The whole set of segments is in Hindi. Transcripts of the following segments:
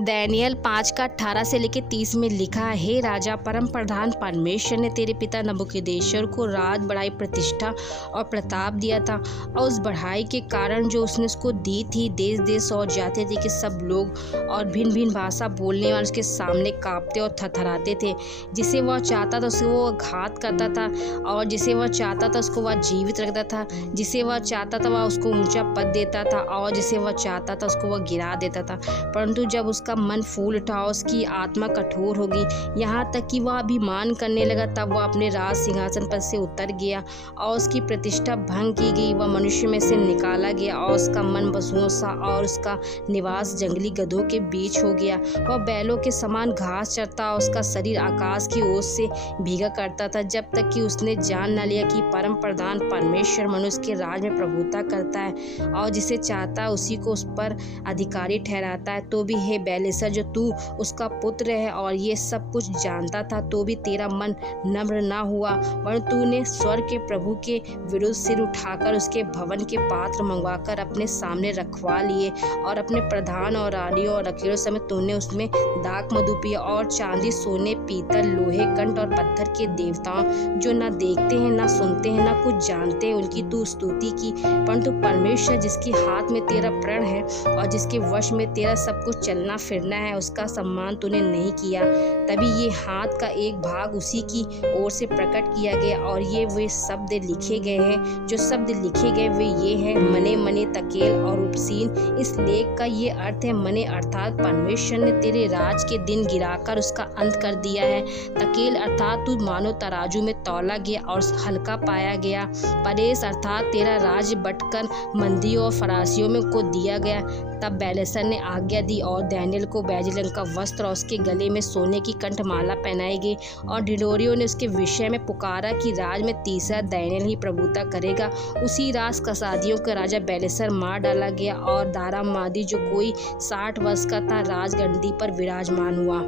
दानियेल 5 का 18 से लेकर 30 में लिखा है, हे राजा, परम प्रधान परमेश्वर ने तेरे पिता नबूकदनेस्सर को राज, बड़ाई, प्रतिष्ठा और प्रताप दिया था, और उस बढ़ाई के कारण जो उसने उसको दी थी, देश देश और जाते थे कि सब लोग और भिन्न भिन्न भाषा बोलने वाले उसके सामने कांपते और थरथराते थे। जिसे वह चाहता था उसको वह घात करता था, और जिसे वह चाहता था उसको वह जीवित रखता था। जिसे वह चाहता था वह उसको ऊंचा पद देता था, और जिसे वह चाहता था उसको वह गिरा देता था। परंतु जब उसका मन फूल उठा, उसकी आत्मा कठोर होगी, यहाँ तक कि वह अभिमान करने लगा, तब वह अपने राज सिंहासन पर से उतर गया और उसकी प्रतिष्ठा भंग की गई। वह मनुष्य में से निकाला गया और उसका मन पशुओं सा और उसका निवास जंगली गधों के बीच हो गया। वह बैलों के समान घास चरता और उसका शरीर आकाश की ओस से भीगा करता था, जब तक कि उसने जान न लिया कि परम प्रधान परमेश्वर मनुष्य के राज में प्रभुता करता है और जिसे चाहता है उसी को उस पर अधिकारी ठहराता है। तो भी हे बेलशस्सर, जो तू उसका पुत्र है और ये सब कुछ जानता था, तो भी तेरा मन नम्र न हुआ, वरन तूने स्वर्ग के प्रभु के विरुद्ध सिर उठाकर उसके भवन के पात्र मंगवाकर अपने सामने रखवा लिए, और अपने प्रधान और रानियों और अकीरों समेत तूने उसमें दाख मधु पिया, और चांदी, सोने, पीतल, लोहे, कंठ और पत्थर के देवताओं जो न देखते हैं, न सुनते हैं, न कुछ जानते हैं, उनकी तू स्तुति की। परंतु परमेश्वर, जिसके हाथ में तेरा प्रण है और जिसके वश में तेरा सब कुछ चलना फिरना है, उसका सम्मान तूने नहीं किया। तभी ये हाथ का एक भाग उसी की ओर से प्रकट किया गया, और ये वे शब्द लिखे गए हैं। जो शब्द लिखे गए वे ये हैं, मने मने, तकेल और उपसीन। इस लेख का ये अर्थ है, मने अर्थात परमेश्वर ने तेरे राज के दिन गिराकर उसका अंत कर दिया है। तकेल अर्थात तू मानो तराजू में तौला गया और हल्का पाया गया। परेस अर्थात तेरा राज्य बंटकर मंदियों और फरासियों में को दिया गया। तब बेलशस्सर ने आज्ञा दी और दानियेल को बैज रंग का वस्त्र और उसके गले में सोने की कंठमाला पहनाई गई, और ढिंढोरियों ने उसके विषय में पुकारा कि राज में तीसरा दानियेल ही प्रभुता करेगा। उसी रात कसादियों का राजा बेलशस्सर मार डाला गया, और दारामादी जो कोई 60 वर्ष का था राजगद्दी पर विराजमान हुआ।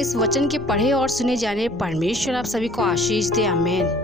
इस वचन के पढ़े और सुने जाने परमेश्वर आप सभी को आशीष दे। आमीन।